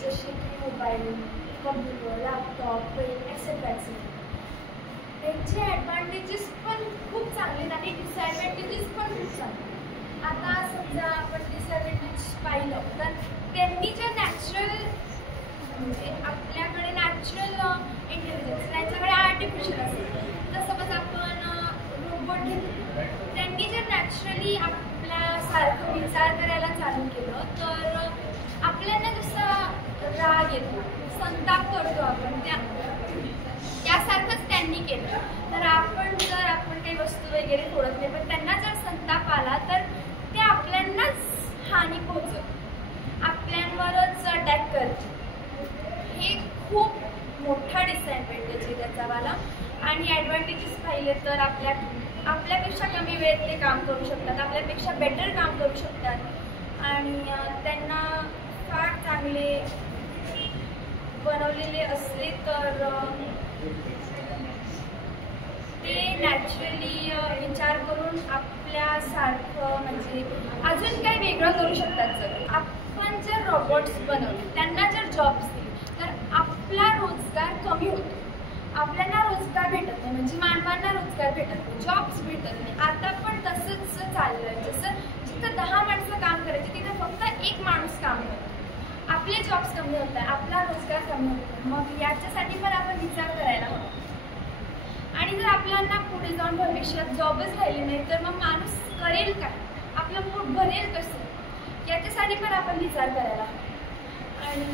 जसे की mobile, computer, laptop, pen etcetera etcetera. त्यांचे ॲडव्हान्टेजेस पण खूप चांगले आणि डिसॲडव्हान्टेजेस पण खूप चांगले. आता समजा आपण डिसॲडव्हान्टेज पाहिलं तर त्यांनी जे नॅचरल म्हणजे आपल्याकडे नॅचरल इंटेलिजन्स त्यांच्याकडे आर्टिफिशियल असेल. तर समज आपण रोबोट घेतले, त्यांनी जर नॅचरली आपल्यासारखं विचार करायला चालू केलं तर आपल्याला जसं राग येतो, संताप करतो आपण, त्यासारखंच त्यांनी केलं. तर आपण काही वस्तू वगैरे फोडत नाही, पण त्यांना जर संताप आला तर ते आपल्यालाच हानी पोहोचवत, आपल्यांवरच अटॅक करते. हे खूप मोठा डिसॲडव्हान्टेज आहे त्याचावाला. आणि ॲडव्हान्टेजेस पाहिले तर आपल्यापेक्षा कमी वेळेत ते काम करू शकतात, आपल्यापेक्षा बेटर काम करू शकतात आणि त्यांना फार चांगले बनवलेले असले तर ते नॅचरली विचार करून आपल्यासारखं म्हणजे अजून काही वेगळं करू शकतात. जर आपण जर रोबोट्स बनवले, त्यांना जर जॉब्स दिले तर आपला रोजगार कमी होतो, आपल्याला रोजगार भेटत नाही, म्हणजे मानवांना रोजगार भेटत नाही, जॉब्स भेटत नाही. आता पण तसंच चाललं आहे. जसं जिथं 10 माणसं काम करायची तिथं फक्त 1 माणूस काम करतो. आपले जॉब्स कमी होत आहे, आपला रोजगार कमी होत आहे. मग याच्यासाठी पण आपण विचार करायला हवा. आणि जर आपल्याला पुढे जाऊन भविष्यात जॉबच राहिले नाही तर मग माणूस करेल काय, आपलं पोट भरेल कसं, याच्यासाठी पण आपण विचार करायला हवा. आणि